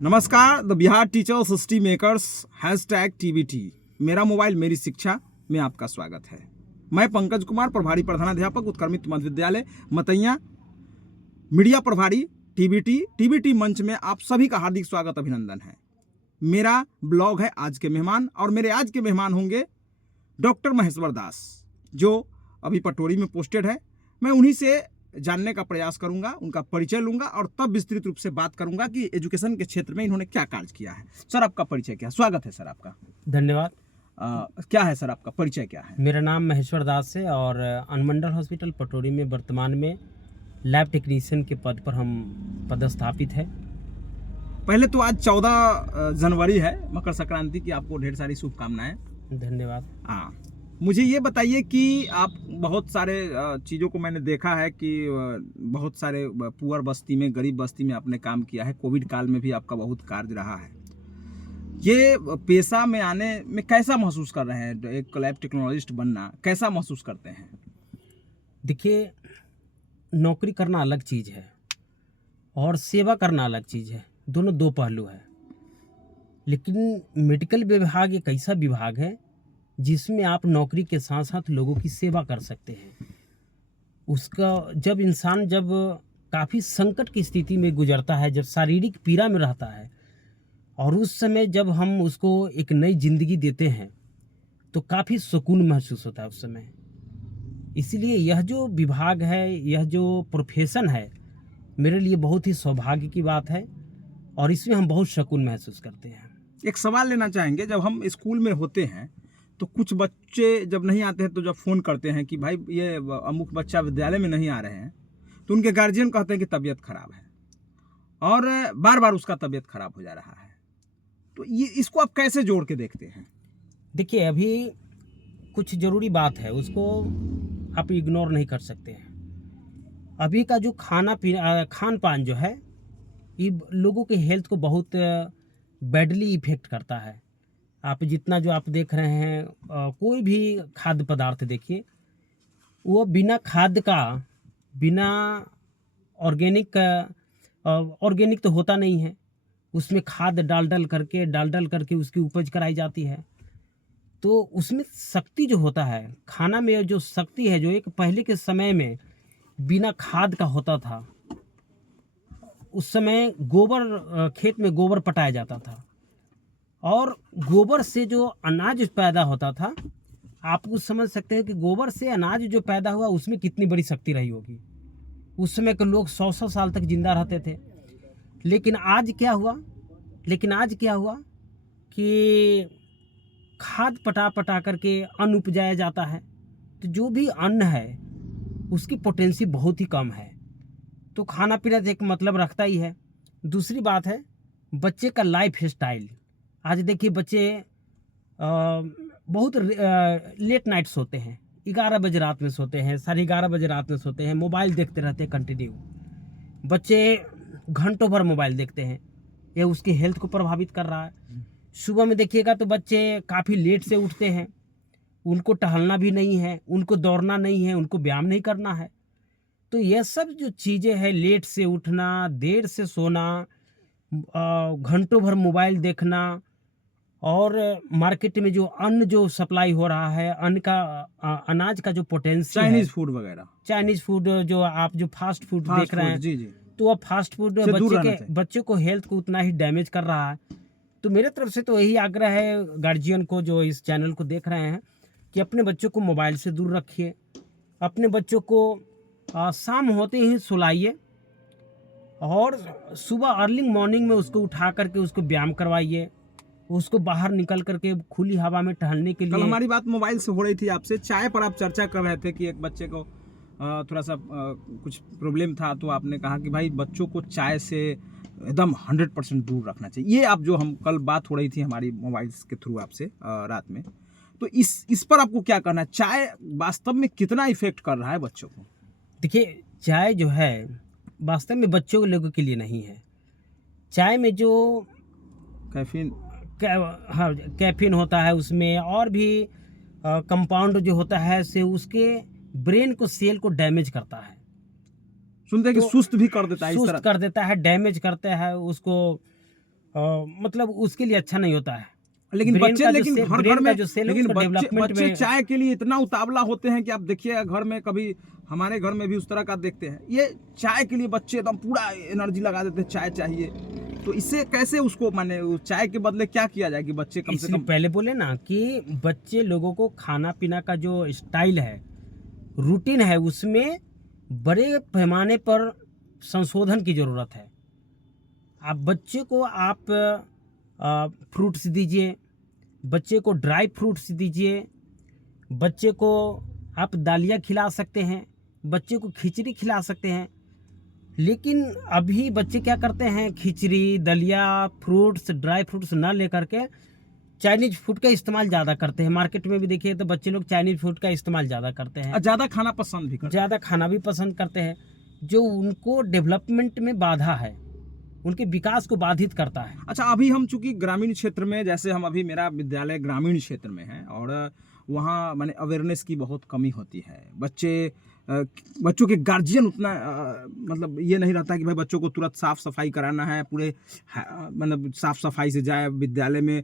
नमस्कार। The Bihar teacher system makers #TBT मेरा mobile मेरी शिक्षा में आपका स्वागत है। मैं पंकज कुमार, प्रभारी प्रधानाध्यापक उत्क्रमित मध्य विद्यालय मतैया, मीडिया प्रभारी टीबीटी मंच में आप सभी का हार्दिक स्वागत अभिनंदन है। मेरा ब्लॉग है आज के मेहमान, और मेरे आज के मेहमान होंगे डॉक्टर महेश्वर दास, जो अभी पटोरी में पोस्टेड है। मैं उन्हीं से जानने का प्रयास करूंगा, उनका परिचय लूंगा और तब विस्तृत रूप से बात करूंगा कि एजुकेशन के क्षेत्र में इन्होंने क्या कार्य किया है। सर, आपका परिचय क्या है? स्वागत है सर आपका। धन्यवाद। क्या है सर आपका परिचय क्या है? मेरा नाम महेश्वर दास है और अनुमंडल हॉस्पिटल पटोरी में वर्तमान में लैब टेक्नीशियन के पद पर हम पदस्थापित है। पहले तो आज 14 जनवरी है, मकर संक्रांति की आपको ढेर सारी शुभकामनाएं। धन्यवाद। हाँ, मुझे ये बताइए कि आप बहुत सारे चीज़ों को मैंने देखा है कि बहुत सारे पुअर बस्ती में, गरीब बस्ती में आपने काम किया है। कोविड काल में भी आपका बहुत कार्य रहा है। ये पेशा में आने में कैसा महसूस कर रहे हैं? एक लैब टेक्नोलॉजिस्ट बनना कैसा महसूस करते हैं? देखिए, नौकरी करना अलग चीज़ है और सेवा करना अलग चीज़ है। दोनों दो पहलू है। लेकिन मेडिकल विभाग एक ऐसा विभाग है जिसमें आप नौकरी के साथ साथ लोगों की सेवा कर सकते हैं। उसका जब इंसान काफ़ी संकट की स्थिति में गुजरता है, जब शारीरिक पीड़ा में रहता है, और उस समय जब हम उसको एक नई ज़िंदगी देते हैं तो काफ़ी सुकून महसूस होता है उस समय। इसीलिए यह जो विभाग है, यह जो प्रोफेशन है, मेरे लिए बहुत ही सौभाग्य की बात है और इसमें हम बहुत सुकून महसूस करते हैं। एक सवाल लेना चाहेंगे, जब हम स्कूल में होते हैं तो कुछ बच्चे जब नहीं आते हैं तो जब फ़ोन करते हैं कि भाई ये अमुक बच्चा विद्यालय में नहीं आ रहे हैं, तो उनके गार्जियन कहते हैं कि तबीयत खराब है, और बार बार उसका तबीयत खराब हो जा रहा है। तो ये इसको आप कैसे जोड़ के देखते हैं? देखिए, अभी कुछ ज़रूरी बात है, उसको आप इग्नोर नहीं कर सकते हैं। अभी का जो खान पान जो है, ये लोगों के हेल्थ को बहुत बैडली इफ़ेक्ट करता है। आप जितना जो आप देख रहे हैं, कोई भी खाद्य पदार्थ देखिए, वो बिना खाद का, बिना ऑर्गेनिक तो होता नहीं है। उसमें खाद डाल डाल करके उसकी उपज कराई जाती है। तो उसमें शक्ति जो होता है, खाना में जो शक्ति है, जो एक पहले के समय में बिना खाद का होता था, उस समय गोबर, खेत में गोबर पटाया जाता था और गोबर से जो अनाज पैदा होता था, आप कुछ समझ सकते हैं कि गोबर से अनाज जो पैदा हुआ उसमें कितनी बड़ी शक्ति रही होगी। उस समय के लोग 100-100 साल तक जिंदा रहते थे। लेकिन आज क्या हुआ कि खाद पटा करके अन्न उपजाया जाता है। तो जो भी अन्न है उसकी पोटेंसी बहुत ही कम है। तो खाना पीना एक मतलब रखता ही है। दूसरी बात है बच्चे का लाइफ स्टाइल। आज देखिए, बच्चे बहुत लेट नाइट सोते हैं, 11 बजे रात में सोते हैं, 11:30 बजे रात में सोते हैं, मोबाइल देखते रहते हैं कंटिन्यू। बच्चे घंटों भर मोबाइल देखते हैं, यह उसकी हेल्थ को प्रभावित कर रहा है। सुबह में देखिएगा तो बच्चे काफ़ी लेट से उठते हैं, उनको टहलना भी नहीं है, उनको दौड़ना नहीं है, उनको व्यायाम नहीं करना है। तो यह सब जो चीज़ें हैं, लेट से उठना, देर से सोना, घंटों भर मोबाइल देखना, और मार्केट में जो अन्न जो सप्लाई हो रहा है, अन्न का अनाज का जो पोटेंशियल है, चाइनीज फूड जो आप जो फास्ट फूड देख रहे हैं, जी। तो वह फास्ट फूड बच्चे को हेल्थ को उतना ही डैमेज कर रहा है। तो मेरे तरफ से तो यही आग्रह है गार्जियन को जो इस चैनल को देख रहे हैं कि अपने बच्चों को मोबाइल से दूर रखिए। अपने बच्चों को शाम होते ही सुलाइए और सुबह अर्ली मॉर्निंग में उसको उठा करके उसको व्यायाम करवाइए, उसको बाहर निकल करके खुली हवा में टहलने के लिए। कल हमारी बात मोबाइल से हो रही थी आपसे, चाय पर आप चर्चा कर रहे थे कि एक बच्चे को थोड़ा सा कुछ प्रॉब्लम था, तो आपने कहा कि भाई बच्चों को चाय से एकदम 100% दूर रखना चाहिए। ये आप जो हम कल बात हो रही थी हमारी मोबाइल के थ्रू आपसे रात में, तो इस पर आपको क्या करना है? चाय वास्तव में कितना इफेक्ट कर रहा है बच्चों को? देखिए, चाय जो है वास्तव में बच्चों के लोगों के लिए नहीं है। चाय में जो कैफीन होता है, उसमें और भी कंपाउंड जो होता है, से उसके ब्रेन को, सेल को डैमेज करता है। सुनते हैं कि सुस्त भी कर देता है, सुस्त कर देता है, डैमेज करता है उसको, मतलब उसके लिए अच्छा नहीं होता है। लेकिन ब्रेन बच्चे का जो लेकिन सेल घर ब्रेन घर का में जो सेल है लेकिन उसको बच्चे डेवलपमेंट बच्चे में चाय के लिए इतना उतावला होते हैं कि आप देखिए घर में, कभी हमारे घर में भी उस तरह का देखते हैं, ये चाय के लिए बच्चे एकदम पूरा एनर्जी लगा देते हैं, चाय चाहिए। तो इससे कैसे उसको माने चाय के बदले क्या किया जाए कि बच्चे कम से इसलिए कम। पहले बोले ना कि बच्चे लोगों को खाना पीना का जो स्टाइल है, रूटीन है, उसमें बड़े पैमाने पर संशोधन की ज़रूरत है। आप बच्चे को आप फ्रूट्स दीजिए, बच्चे को ड्राई फ्रूट्स दीजिए, बच्चे को आप दालियाँ खिला सकते हैं, बच्चे को खिचड़ी खिला सकते हैं। लेकिन अभी बच्चे क्या करते हैं, खिचड़ी, दलिया, फ्रूट्स, ड्राई फ्रूट्स ना लेकर के चाइनीज फूड का इस्तेमाल ज़्यादा करते हैं। मार्केट में भी देखिए तो बच्चे लोग चाइनीज फूड का इस्तेमाल ज़्यादा करते हैं, ज्यादा खाना पसंद भी करते ज़्यादा खाना भी पसंद करते हैं, जो उनको डेवलपमेंट में बाधा है, उनके विकास को बाधित करता है। हैं। अच्छा, अभी हम चूंकि ग्रामीण क्षेत्र में, जैसे हम अभी, मेरा विद्यालय ग्रामीण क्षेत्र में है और वहाँ माने अवेयरनेस की बहुत कमी होती है। बच्चों के गार्जियन उतना मतलब ये नहीं रहता कि भाई बच्चों को तुरंत साफ सफाई कराना है, पूरे मतलब साफ सफाई से जाए विद्यालय में,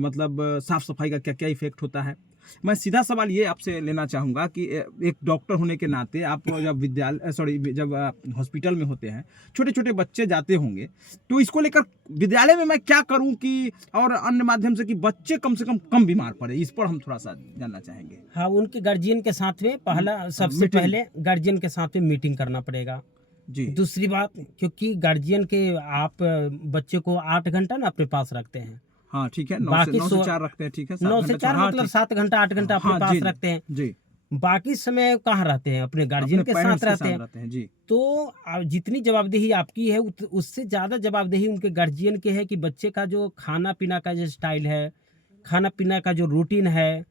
मतलब साफ सफाई का क्या क्या इफेक्ट होता है। मैं सीधा सवाल ये आपसे लेना चाहूँगा कि एक डॉक्टर होने के नाते आप जब हॉस्पिटल में होते हैं, छोटे छोटे बच्चे जाते होंगे, तो इसको लेकर विद्यालय में मैं क्या करूं कि और अन्य माध्यम से कि बच्चे कम से कम बीमार पड़े, इस पर हम थोड़ा सा जानना चाहेंगे। हाँ, उनके गार्जियन के साथ में सबसे मीटिंग। पहले गार्जियन के साथ में मीटिंग करना पड़ेगा। जी दूसरी बात, क्योंकि गार्जियन के आप बच्चे को 8 घंटा ना अपने पास रखते हैं, हाँ, ठीक है, बाकी 9 से 4 रखते हैं, ठीक है, 9 से 4 हाँ, मतलब ठीक। 7 घंटा 8 घंटा अपने हाँ, पास जी रखते हैं। जी, बाकी समय कहाँ रहते हैं, अपने गार्जियन अपने के पेरेंट्स साथ के रहते साथ हैं। रहते हैं। जी तो जितनी जवाबदेही आपकी है उससे ज़्यादा जवाबदेही उनके गार्जियन के है कि बच्चे का जो खाना पीना का जो स्टाइल है, खाना पीना का जो रूटीन है,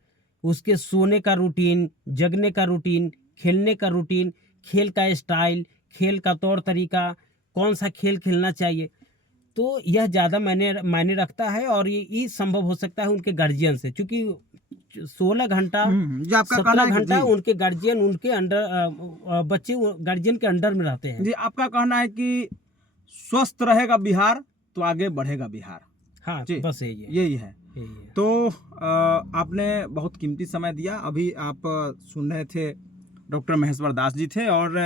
उसके सोने का रूटीन, जगने का रूटीन, खेलने का रूटीन, खेल का स्टाइल, खेल का तौर तरीका, कौन सा खेल खेलना चाहिए, तो यह ज़्यादा मायने रखता है। और ये संभव हो सकता है उनके गार्जियन से, क्योंकि 16 घंटा ये आपका कहना 17 है कि घंटा जी उनके गार्जियन उनके अंडर बच्चे गार्जियन के अंडर में रहते हैं। जी आपका कहना है कि स्वस्थ रहेगा बिहार तो आगे बढ़ेगा बिहार। हाँ, जी बस यही है, यही है। यही है। तो आपने बहुत कीमती समय दिया। अभी आप सुन रहे थे, डॉक्टर महेश्वर दास जी थे और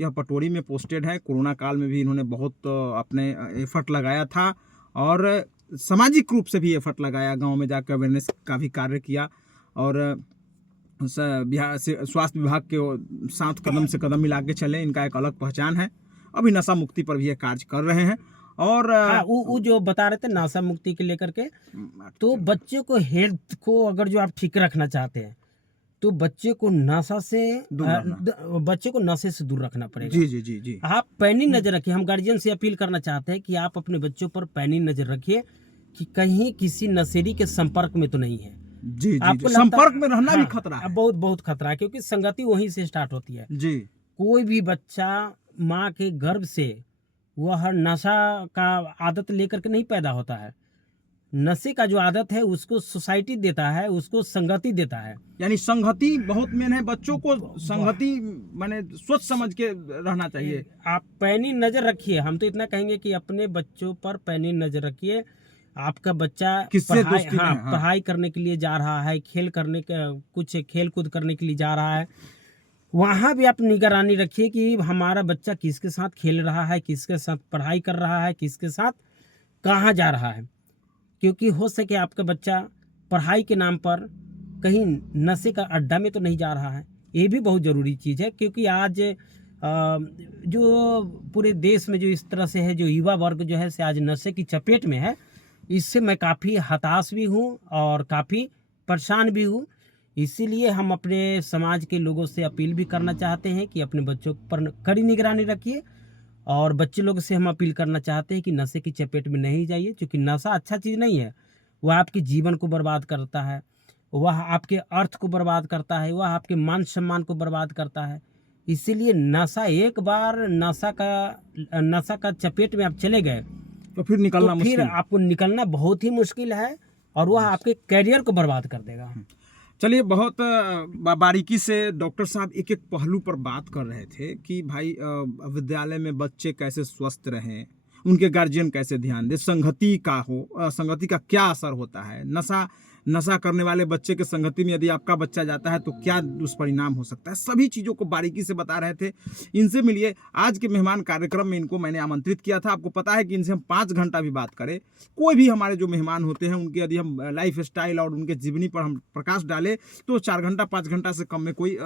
यह पटोरी में पोस्टेड है। कोरोना काल में भी इन्होंने बहुत अपने एफर्ट लगाया था और सामाजिक रूप से भी एफर्ट लगाया, गांव में जाकर अवेयरनेस का भी कार्य किया और बिहार से स्वास्थ्य विभाग के साथ कदम से कदम मिला के चले। इनका एक अलग पहचान है। अभी नशा मुक्ति पर भी ये कार्य कर रहे हैं और हाँ, वो जो बता रहे थे नशा मुक्ति के लेकर के, तो बच्चे को हेल्थ को अगर जो आप ठीक रखना चाहते हैं तो बच्चे को नशा से दूर रहना। बच्चे को नशे से दूर रखना पड़ेगा। जी जी जी जी आप पैनी नजर रखिए। हम गार्जियन से अपील करना चाहते हैं कि आप अपने बच्चों पर पैनी नजर रखिए कि कहीं किसी नशेड़ी के संपर्क में तो नहीं है। जी जी, आपको जी। लगता- संपर्क में रहना भी हाँ, खतरा है। बहुत बहुत खतरा है, क्योंकि संगति वहीं से स्टार्ट होती है। जी कोई भी बच्चा माँ के गर्भ से वह नशा का आदत लेकर के नहीं पैदा होता है। नशे का जो आदत है उसको सोसाइटी देता है, उसको संगति देता है। यानी संगति बहुत मेन है। बच्चों को संगति माने सोच समझ के रहना चाहिए। आप पैनी नजर रखिए। हम तो इतना कहेंगे कि अपने बच्चों पर पैनी नजर रखिए। आपका बच्चा किससे पढ़ाई दोस्ती में है, हाँ। पढ़ाई करने के लिए जा रहा है, कुछ खेल कूद करने के लिए जा रहा है, वहाँ भी आप निगरानी रखिए कि हमारा बच्चा किसके साथ खेल रहा है, किसके साथ पढ़ाई कर रहा है, किसके साथ कहाँ जा रहा है। क्योंकि हो सके आपका बच्चा पढ़ाई के नाम पर कहीं नशे का अड्डा में तो नहीं जा रहा है। ये भी बहुत ज़रूरी चीज़ है, क्योंकि आज जो पूरे देश में जो इस तरह से है, जो युवा वर्ग जो है से आज नशे की चपेट में है, इससे मैं काफ़ी हताश भी हूँ और काफ़ी परेशान भी हूँ। इसीलिए हम अपने समाज के लोगों से अपील भी करना चाहते हैं कि अपने बच्चों पर कड़ी निगरानी रखिए, और बच्चे लोग से हम अपील करना चाहते हैं कि नशे की चपेट में नहीं जाइए, क्योंकि नशा अच्छा चीज़ नहीं है। वह आपके जीवन को बर्बाद करता है, वह आपके अर्थ को बर्बाद करता है, वह आपके मान सम्मान को बर्बाद करता है। इसीलिए नशा, एक बार नशा का चपेट में आप चले गए तो फिर निकलना तो फिर मुश्किल। आपको निकलना बहुत ही मुश्किल है, और वह आपके कैरियर को बर्बाद कर देगा। चलिए, बहुत बारीकी से डॉक्टर साहब एक एक पहलू पर बात कर रहे थे कि भाई विद्यालय में बच्चे कैसे स्वस्थ रहें, उनके गार्जियन कैसे ध्यान दे, संगति का क्या असर होता है, नशा करने वाले बच्चे के संगति में यदि आपका बच्चा जाता है तो क्या दुष्परिणाम हो सकता है, सभी चीज़ों को बारीकी से बता रहे थे। इनसे मिलिए। आज के मेहमान कार्यक्रम में इनको मैंने आमंत्रित किया था। आपको पता है कि इनसे हम 5 घंटा भी बात करें, कोई भी हमारे जो मेहमान होते हैं उनके यदि हम लाइफ स्टाइल और उनके जीवनी पर हम प्रकाश डालें तो 4 घंटा 5 घंटा से कम में कोई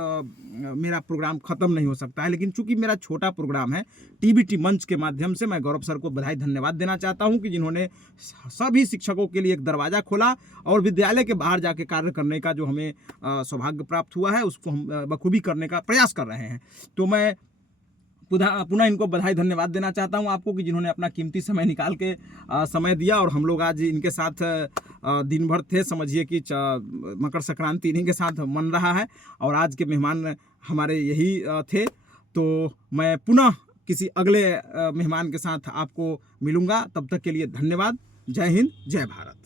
मेरा प्रोग्राम ख़त्म नहीं हो सकता है। लेकिन चूंकि मेरा छोटा प्रोग्राम है, टीबीटी मंच के माध्यम से मैं गौरव सर को बधाई धन्यवाद देना चाहता हूं कि जिन्होंने सभी शिक्षकों के लिए एक दरवाज़ा खोला और विद्यालय के बाहर जाके कार्य करने का जो हमें सौभाग्य प्राप्त हुआ है उसको हम बखूबी करने का प्रयास कर रहे हैं। तो मैं पुनः इनको बधाई धन्यवाद देना चाहता हूं आपको कि जिन्होंने अपना कीमती समय निकाल के समय दिया और हम लोग आज इनके साथ दिन भर थे। समझिए कि मकर संक्रांति इन्हीं के साथ मन रहा है और आज के मेहमान हमारे यही थे। तो मैं पुनः किसी अगले मेहमान के साथ आपको मिलूंगा। तब तक के लिए धन्यवाद। जय हिंद, जय भारत।